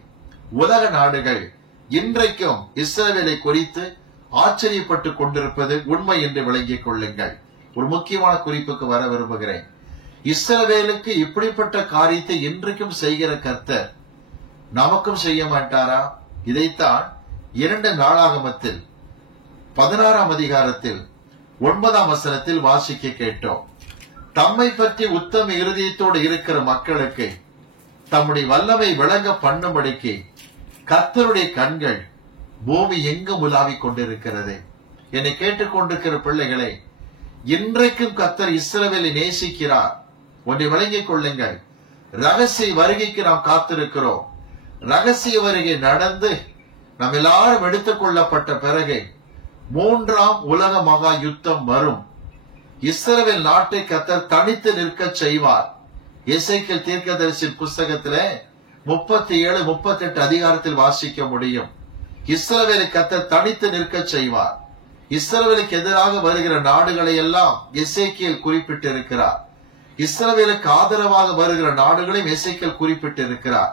உலக நாடுகள் இன்றைக்கும் இஸ்ரவேலை குறித்து ஆச்சரியப்பட்டு கொண்டிருப்பது உண்மை என்று விளங்கிக் கொள்ளுங்கள். ஒரு முக்கியமான குறிப்புக்கு வர விரும்புகிறேன். இஸ்ரவேலுக்கு இப்படிப்பட்ட காரியத்தை இன்றைக்கும் செய்கிற கர்த்தர் நமக்கும் செய்ய மாட்டாரா? இதைத்தான் 2 நாளாகமத்தில் 16ஆம் அதிகாரத்தில் 9ஆம் வசனத்தில் வாசிக்க கேட்டோம். தம்மை பற்றி உத்தம இருதயத்தோடு இருக்கிற மக்களுக்கு தம்முடைய வல்லமை விளங்க பண்ணும்படிக்கு கர்த்தருடைய கண்கள் பூமி எங்கும் உலாவிக் கொண்டிருக்கிறது. என்னை கேட்டுக்கொண்டிருக்கிற பிள்ளைகளே, இன்றைக்கும் கர்த்தர் இஸ்ரவேலை நேசிக்கிறார். ஒன்றை விளங்கிக் கொள்ளுங்கள். ரகசிய வருகைக்கு நாம் காத்திருக்கிறோம். ரகசிய வருகை நடந்து நாம் எல்லாரும் எடுத்துக் கொள்ளப்பட்ட பிறகு 3ஆம் உலக மகா யுத்தம் வரும். இஸ்ரவேல் நாட்டை கர்த்தர் தனித்து நிற்க செய்வார். எசேக்கியேல் தீர்க்கதரிசி புஸ்தகத்திலே 37, 38 அதிகாரத்தில் வாசிக்க முடியும். இஸ்ரவேலை கர்த்தர் தனித்து நிற்க செய்வார். இஸ்ரவேலுக்கு எதிராக வருகிற நாடுகளை எல்லாம் எசேக்கியேல் குறிப்பிட்டிருக்கிறார். இஸ்ரவேலுக்கு ஆதரவாக வருகிற நாடுகளையும் எசேக்கியேல் குறிப்பிட்டிருக்கிறார்.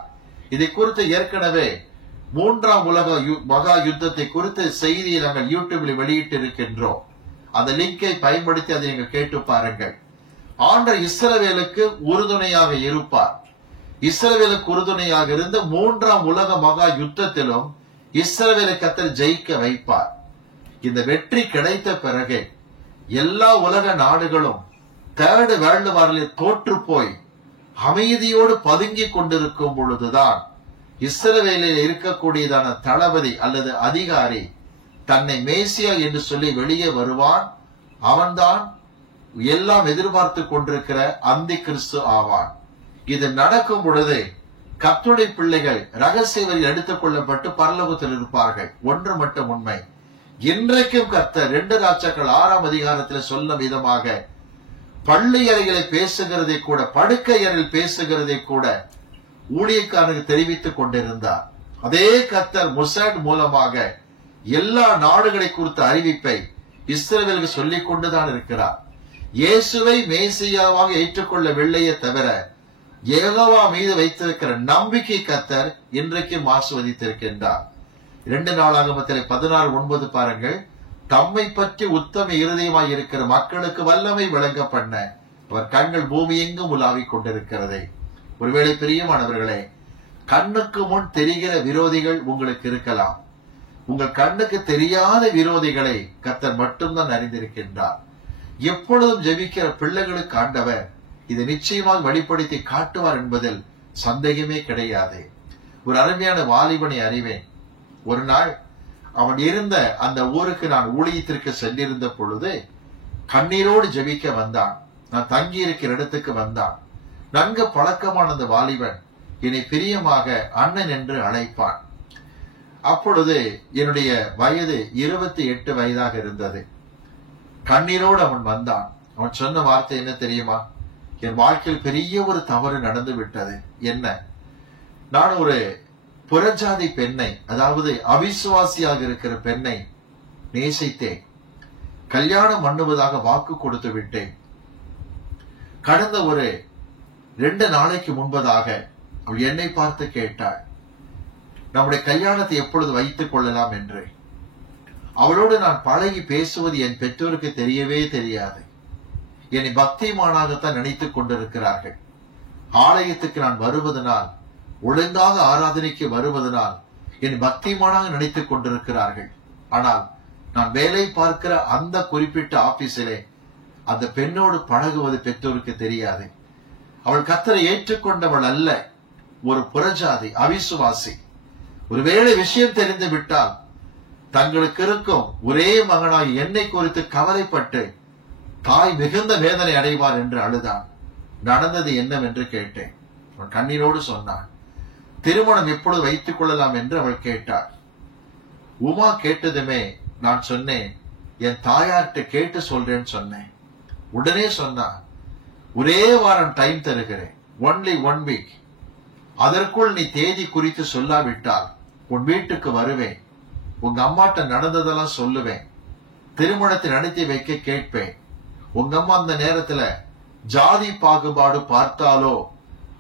இதை குறித்து ஏற்கனவே 3ஆம் உலக மகா யுத்தத்தை குறித்து செய்தியை நாங்கள் யூடியூபில் வெளியிட்டு இருக்கின்றோம். அந்த லிங்கை பயன்படுத்தி அதை நீங்கள் கேட்டு பாருங்கள். ஆண்டவர் இஸ்ரவேலுக்கு உறுதுணையாக இருப்பார். இஸ்ரவேலுக்கு உறுதுணையாக இருந்த 3ஆம் உலக மகா யுத்தத்திலும் இஸ்ரவேலை கர்த்தர் ஜெயிக்க வைப்பார். இந்த வெற்றி கிடைத்த பிறகு எல்லா உலக நாடுகளும் தேர்டு வேர்ல்டு வாரில் தோற்று போய் அமைதியோடு பதுங்கி கொண்டிருக்கும் பொழுதுதான் இஸ்ரவேலில் இருக்கக்கூடியதான தளபதி அல்லது அதிகாரி தன்னை மேசியா என்று சொல்லி வெளியே வருவான். அவன்தான் எல்லாம் எதிர்பார்த்து கொண்டிருக்கிற அந்தி கிறிஸ்து ஆவான். இது நடக்கும் பொழுது கர்த்தருடைய பிள்ளைகள் ரகசிய வழியில் எடுத்துக் கொள்ளப்பட்டு பரலோகத்தில் இருப்பார்கள். ஒன்று மட்டும் உண்மை, இன்றைக்கும் கர்த்தர் 2 ராஜாக்கள் 6ஆம் அதிகாரத்தில் சொன்ன விதமாக பள்ளி அறைகளை பேசுகிறதை கூட, படுக்கை அறையில் பேசுகிறதை கூட ஊழியக்காரனுக்கு தெரிவித்துக் கொண்டிருந்தார். அதே கர்த்தர் மொசாட் மூலமாக எல்லா நாடுகளை குறித்த அறிவிப்பை இஸ்ரவேலுக்கு சொல்லிக் கொண்டுதான் இருக்கிறார். இயேசுவை மேசியாவாக ஏற்றுக்கொள்ளவில்லையே தவிர யெகோவா மீது வைத்திருக்கிற நம்பிக்கை கர்த்தர் இன்றைக்கும் ஆசீர்வதித்திருக்கின்றார். 2 நாளாகமத்திலே 16:9 பாருங்கள். தம்மை பற்றி உத்தம இருதயமாய் இருக்கிற மக்களுக்கு வல்லமை விளங்க பண்ண அவர் கண்கள் பூமி எங்கும் உலாவிக் கொண்டிருக்கிறதே. ஒருவேளை பிரியமானவர்களே, கண்ணுக்கு முன் தெரிகிற விரோதிகள் உங்களுக்கு இருக்கலாம். உங்கள் கண்ணுக்கு தெரியாத விரோதிகளை கர்த்தர் மட்டும்தான் அறிந்திருக்கின்றார். எப்பொழுதும் ஜெபிக்கிற பிள்ளைகளுக்கு ஆண்டவர் இதை நிச்சயமாக வெளிப்படுத்தி காட்டுவார் என்பதில் சந்தேகமே கிடையாது. ஒரு அருமையான வாலிபனை அறிவேன். ஒரு நாள் அவன் இருந்த அந்த ஊருக்கு நான் ஊழியத்திற்கு சென்றிருந்த பொழுது கண்ணீரோடு ஜெபிக்க வந்தான். நான் தங்கி இருக்கிற இடத்துக்கு வந்தான். நன்கு பழக்கமான அந்த வாலிபன் என்னை பிரியமாக அண்ணன் என்று அழைப்பான். அப்பொழுது என்னுடைய வயது 28 வயதாக இருந்தது. கண்ணீரோடு அவன் வந்தான். அவன் சொன்ன வார்த்தை என்ன தெரியுமா? என் வாழ்க்கையில் பெரிய ஒரு தவறு நடந்து விட்டது. என்ன? நான் ஒரு புறஜாதி பெண்ணை, அதாவது அவிசுவாசியாக இருக்கிற பெண்ணை நேசித்தேன். கல்யாணம் பண்ணுவதாக வாக்கு கொடுத்து விட்டேன். கடந்த ஒரு 2 நாளைக்கு முன்பதாக அவள் என்னை பார்த்து கேட்டாள், நம்முடைய கல்யாணத்தை எப்பொழுது வைத்துக் கொள்ளலாம் என்று. அவளோடு நான் பழகி பேசுவது என் பெற்றோருக்கு தெரியவே தெரியாது. என்னை பக்திமானாகத்தான் நினைத்துக் கொண்டிருக்கிறார்கள். ஆலயத்துக்கு நான் வருவதனால், ஒழுங்காக ஆராதனைக்கு வருவதனால் என்னை பக்திமானாக நினைத்துக் கொண்டிருக்கிறார்கள். ஆனால் நான் வேலை பார்க்கிற அந்த குறிப்பிட்ட ஆபீஸிலே அந்த பெண்ணோடு பழகுவது பெற்றோருக்கு தெரியாது. அவள் கர்த்தரை ஏற்றுக்கொண்டவள் அல்ல, ஒரு புறஜாதி அவிசுவாசி. ஒருவேளை விஷயம் தெரிந்து விட்டால் தங்களுக்கு இருக்கும் ஒரே மகனாய் என்னை குறித்து கவலைப்பட்டு தாய் மிகுந்த வேதனை அடைவார் என்று அழுதான். நடந்தது என்னவென்று கேட்டேன். அவன் கண்ணீரோடு சொன்னான், திருமணம் எப்பொழுது வைத்துக் கொள்ளலாம் என்று அவள் கேட்டாள். உமா கேட்டதுமே நான் சொன்னேன், என் தாயார்கிட்ட கேட்டு சொல்றேன்னு சொன்னேன். உடனே சொன்னான், ஒரே வாரம் டைம் தருகிறேன், ஒன்லி 1 வீக். அதற்குள் நீ தேதி குறித்து சொல்லாவிட்டால் உன் வீட்டுக்கு வருவேன், உங்க அம்மாட்ட நடந்ததெல்லாம் சொல்லுவேன், திருமணத்தை நடத்தி வைக்க கேட்பேன். உங்க அம்மா அந்த நேரத்துல ஜாதி பாகுபாடு பார்த்தாலோ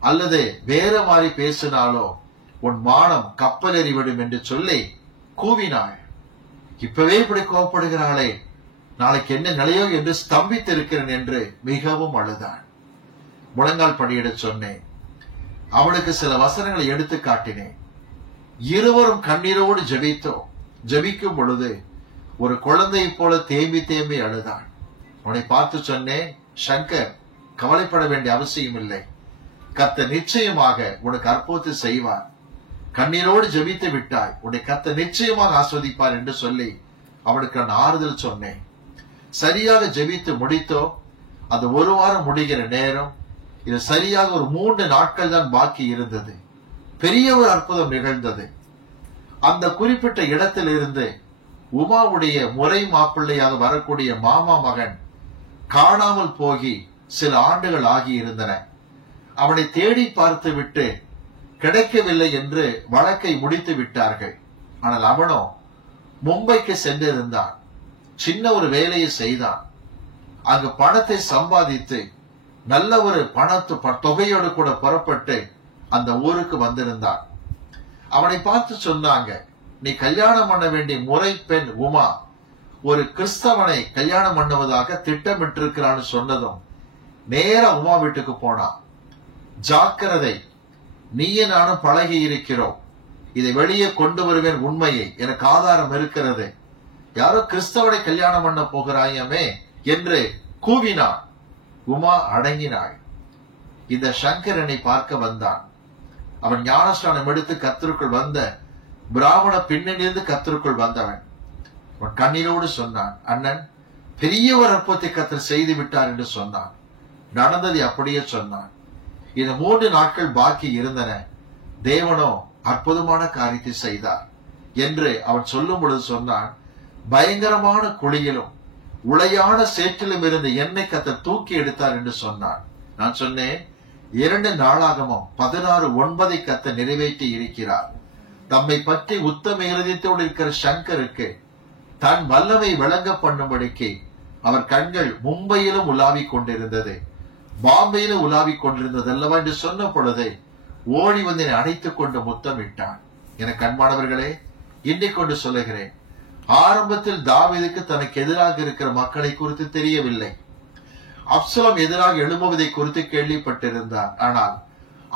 அல்லது வேற மாதிரி பேசினாலோ உன் மானம் கப்பலெறிவிடும் என்று சொல்லி கூவினாள். இப்பவே இப்படி கோபப்படுகிறாளே, நாளைக்கு என்ன நிலையோ என்று ஸ்தம்பித்திருக்கிறேன் என்று மிகவும் அழுதான். முழங்கால் படியிட சொன்னேன். அவளுக்கு சில வசனங்களை எடுத்து காட்டினேன். இருவரும் கண்ணீரோடு ஜெபித்தோம். ஜெபிக்கும் பொழுது ஒரு குழந்தை போல தேம்பி தேம்பி அழுதான். அவனை பார்த்து சொன்னேன், சங்கர், கவலைப்பட வேண்டிய அவசியம் இல்லை. கர்த்தர் நிச்சயமாக உனக்கு அற்புதத்தை செய்வார். கண்ணீரோடு ஜெபித்து விட்டாய், உன்னை கர்த்தர் நிச்சயமாக ஆஸ்வதிப்பார் என்று சொல்லி அவனுக்கு நான் ஆறுதல் சொன்னேன். சரியாக ஜெபித்து முடித்தோம். அந்த 1 வாரம் முடிகிற நேரம், இது சரியாக ஒரு 3 நாட்கள் தான் பாக்கி இருந்தது. பெரிய ஒரு அற்புதம் நிகழ்ந்தது. அந்த குறிப்பிட்ட இடத்திலிருந்து உமாவுடைய முறை மாப்பிள்ளையாக வரக்கூடிய மாமா மகன் காணாமல் போகி சில ஆண்டுகள் ஆகி இருந்தன. அவனை தேடி பார்த்து விட்டு கிடைக்கவில்லை என்று வழக்கை முடித்து விட்டார்கள். ஆனால் அவனோ மும்பைக்கு சென்றிருந்தான். சின்ன ஒரு வேலையை செய்தான். அங்கு பணத்தை சம்பாதித்து நல்ல ஒரு தொகையோடு கூட புறப்பட்டு அந்த ஊருக்கு வந்திருந்தான். அவனை பார்த்து சொன்னாங்க, நீ கல்யாணம் பண்ண வேண்டிய முறை பெண் உமா ஒரு கிறிஸ்தவனை கல்யாணம் பண்ணுவதாக திட்டமிட்டிருக்கிறான்னு சொன்னதும் நேரா உமா வீட்டுக்கு போனான். ஜாக்கிரதை, நீயே நானும் பழகி இருக்கிறோம், இதை வெளியே கொண்டு வருவேன், உண்மையை எனக்கு ஆதாரம் இருக்கிறது. யாரோ கிறிஸ்தவனை கல்யாணம் பண்ண போகிறாயமே என்று கூவினான். உமா அடங்கினாள். இந்த சங்கரனை பார்க்க வந்தான். அவன் ஞானஸ்நானம் எடுத்து கர்த்தருக்குள் வந்த பிராமண பின்னணியிலிருந்து கர்த்தருக்குள் வந்தவன். அவன் கண்ணீரோடு சொன்னான், அண்ணன், பெரிய ஒரு அற்புதத்தை கர்த்தர் செய்து விட்டார் என்று சொன்னான். நடந்ததை அப்படியே சொன்னான். இந்த 3 நாட்கள் பாக்கி இருந்தன. தேவனோ அற்புதமான காரியத்தை செய்தார் என்று அவன் சொல்லும் பொழுது சொன்னான், பயங்கரமான குழியிலும் உளையான சேற்றிலும் இருந்து என்னை கர்த்தர் தூக்கி எடுத்தார் என்று சொன்னான். நான் சொன்னேன், 2 நாளாகமும் 16:9 கர்த்தர் நிறைவேற்றி இருக்கிறார். தம்மை பற்றி உத்தம இருதயத்தோடு இருக்கிற சங்கருக்கு தன் வல்லமை விளங்க பண்ணும்படிக்கு அவர் கண்கள் மும்பையிலும் உலாவிக் கொண்டிருந்தது, பாம்பையிலும் உலாவிக் கொண்டிருந்தது அல்லவா என்று சொன்ன பொழுது ஓடி வந்து அணைத்துக் கொண்டு முத்தமிட்டான். என கண்மாணவர்களே, இன்னைக்கு கொண்டு சொல்லுகிறேன், ஆரம்பத்தில் தாவீதுக்கு தனக்கு எதிராக இருக்கிற மக்களை குறித்து தெரியவில்லை. அப்சலோம் எதிராக எழும்புவதை குறித்து கேள்விப்பட்டிருந்தார். ஆனால்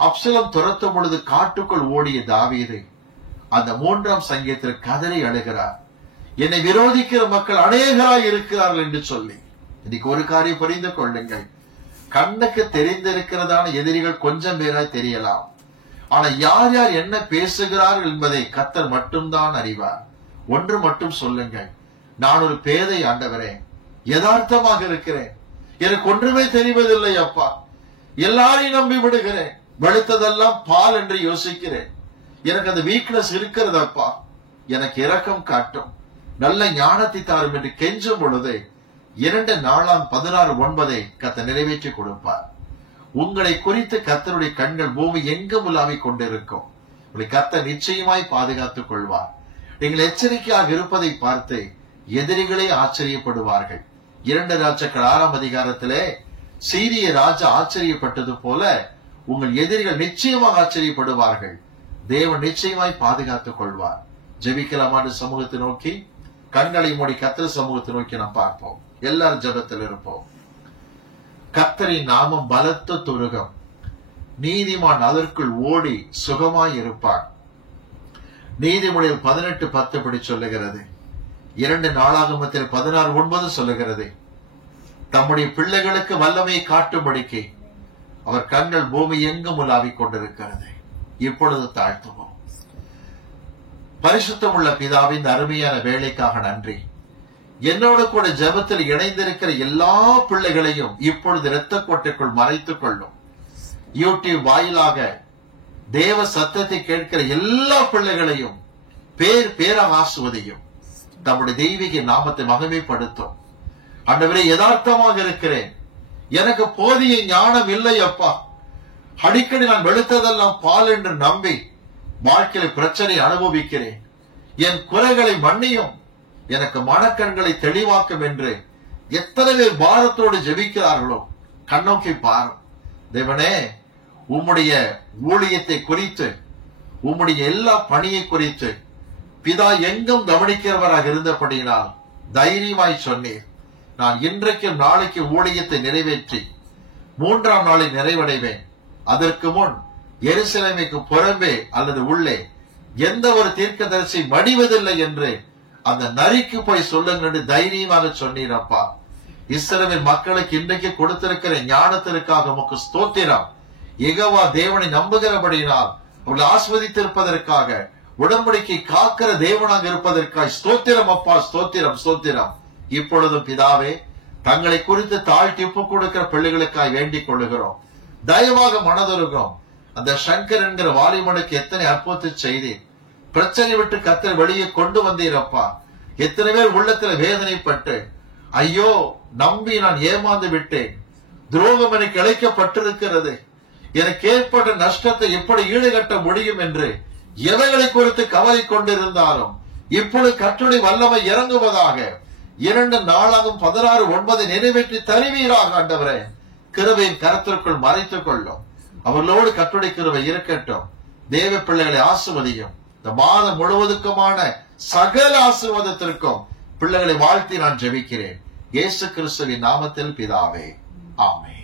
அப்சலோம் துரத்தும் பொழுது காட்டுக்குள் ஓடிய தாவீது அந்த 3ஆம் சங்கீதத்தில் கதறி அழுகிறார், என்னை விரோதிக்கிற மக்கள் அநேகராய் இருக்கிறார்கள் என்று சொல்லி. இன்னைக்கு ஒரு காரியம் புரிந்து கொள்ளுங்கள், கண்ணுக்கு தெரிந்திருக்கிறதான எதிரிகள் கொஞ்சம் பேராய் தெரியலாம். ஆனா யார் யார் என்ன பேசுகிறார்கள் என்பதை கர்த்தர் மட்டும்தான் அறிவார். ஒன்று மட்டும் சொல்லுங்கள், நான் ஒரு பேதை ஆண்டவரே, யதார்த்தமாக இருக்கிறேன், எனக்கு ஒன்றுமே தெரிவதில்லை அப்பா, எல்லாரையும் நம்பி விடுகிறேன், வெளுத்ததெல்லாம் பால் என்று யோசிக்கிறேன், எனக்கு அந்த வீக்னஸ் இருக்கிறது அப்பா, எனக்கு இரக்கம் காட்டும், நல்ல ஞானத்தை தாரும் என்று கெஞ்சும் பொழுது 2 நாளாம் 16:9 கர்த்தர் நிறைவேற்றி கொடுப்பார். உங்களை குறித்து கர்த்தருடைய கண்கள் பூமி எங்கும் உலாவிக் கொண்டிருக்கும். உங்களை கர்த்தர் நிச்சயமாய் பாதுகாத்துக் கொள்வார். நீங்கள் எச்சரிக்கையாக இருப்பதை பார்த்து எதிரிகளே ஆச்சரியப்படுவார்கள். 2 ராஜாக்கள் 6ஆம் அதிகாரத்திலே சீரிய ராஜா ஆச்சரியப்பட்டது போல உங்கள் எதிரிகள் நிச்சயமாக ஆச்சரியப்படுவார்கள். தேவன் நிச்சயமாய் பாதுகாத்துக் கொள்வார். ஜெபிக்கலாமாறு சமூகத்தை நோக்கி கண்களை மூடி கர்த்தர் சமூகத்தை நோக்கி நாம் பார்ப்போம். எல்லாரும் ஜெபத்தில் இருப்போம். கர்த்தரின் நாமம் பலத்த துருகம், நீதிமான் அதற்குள் ஓடி சுகமாய் இருப்பான். நீதிமொழியில் 18:10 படி சொல்லுகிறது. 2 நாளாகமத்தில் 16:9 சொல்லுகிறது. தம்முடைய பிள்ளைகளுக்கு வல்லமையை காட்டும்படிக்கு அவர் கண்கள் பூமி எங்கும் உலாவிக் கொண்டிருக்கிறது. இப்பொழுது தாழ்த்துவோம். பரிசுத்தம் உள்ள பிதாவின் அருமையான வேலைக்காக நன்றி. என்னோடு கூட ஜெபத்தில் இணைந்திருக்கிற எல்லா பிள்ளைகளையும் இப்பொழுது இரத்த கோட்டைக்குள் மறைத்துக் கொள்ளும். யூடியூப் வாயிலாக தேவ சத்தத்தை கேட்கிற எல்லா பிள்ளைகளையும் பேராக ஆசுவதையும் நம்முடைய தெய்வீக நாமத்தை மகிமைப்படுத்தும். ஆண்டவரே, யதார்த்தமாக இருக்கிறேன், எனக்கு போதிய ஞானம் இல்லை அப்பா, அடிக்கடி நான் வெளுத்ததெல்லாம் பால் என்று நம்பி வாழ்க்கையில பிரச்சனை அனுபவிக்கிறேன், என் குறைகளை மன்னியும், எனக்கு மனக்கண்களை தெளிவாக்கும் என்று எத்தனை பேர் பாரத்தோடு ஜெபிக்கிறார்களோ கண்ணோக்கி பாரும். தேவனே, உம்முடைய ஊழியத்தை குறித்து, உம்முடைய எல்லா பணியை குறித்து பிதா எங்கும் கவனிக்கிறவராக இருந்தபடியினால் தைரியமாய் சொன்னீர், நான் இன்றைக்கும் நாளைக்கு ஊழியத்தை நிறைவேற்றி 3ஆம் நாளில் நிறைவடைவேன், அதற்கு முன் எருசலேமுக்கு புறம்பே அல்லது உள்ளே எந்த ஒரு தீர்க்கதரிசி மடிவதில்லை என்று அந்த நரிக்கு போய் சொல்லுங்க தைரியமாக சொன்னீரப்பா. இஸ்ரவேல் மக்களுக்கு இன்றைக்கு கொடுத்திருக்கிற ஞானத்திற்காக உமக்கு ஸ்தோத்திரம். யெகோவா தேவனை நம்புகிறபடியினால் அவர்கள் ஆஸ்வதித்திருப்பதற்காக, உடன்படிக்கை காக்கிற தேவனாக இருப்பதற்காக ஸ்தோத்திரம் அப்பா, ஸ்தோத்திரம் ஸ்தோத்திரம். இப்பொழுதும் பிதாவே, தங்களை குறித்து தாழ்த்தி ஒப்பு கொடுக்கிற பிள்ளைகளுக்காக வேண்டிக் கொள்ளுகிறோம். தயவாக மனதுருகும். அந்த சங்கர் என்கிற வாலிபனுக்கு எத்தனை அற்புதத்தை செய்தீர், பிரச்சனை விட்டு கர்த்தர் வெளியே கொண்டு வந்தீரப்பா. எத்தனை பேர் உள்ளத்துல வேதனைப்பட்டு, ஐயோ நம்பி நான் ஏமாந்து விட்டேன், துரோகம் எனக்கு இழைக்கப்பட்டிருக்கிறது, எனக்கு ஏற்பட்ட நஷ்டத்தை எப்படி ஈடுகட்ட முடியும் என்று எவைகளை குறித்து கவலை கொண்டிருந்தாலும் இப்பொழுது கர்த்தருடைய வல்லமை இறங்குவதாக. 2 நாளாகும் 16:9 நிறைவேற்றி தருவீராக ஆண்டவரே. கிருபையின் கரத்திற்குள் மறைத்துக் கொள்ளும். அவர்களோடு கர்த்தருடைய கிருபை இருக்கட்டும். தேவ பிள்ளைகளை ஆசீர்வதியும். இந்த மாதம் முழுவதுக்குமான சகல ஆசீர்வாதத்திற்கும் பிள்ளைகளை வாழ்த்தி நான் ஜெபிக்கிறேன். இயேசு கிறிஸ்துவின் நாமத்தில் பிதாவே, ஆமென்.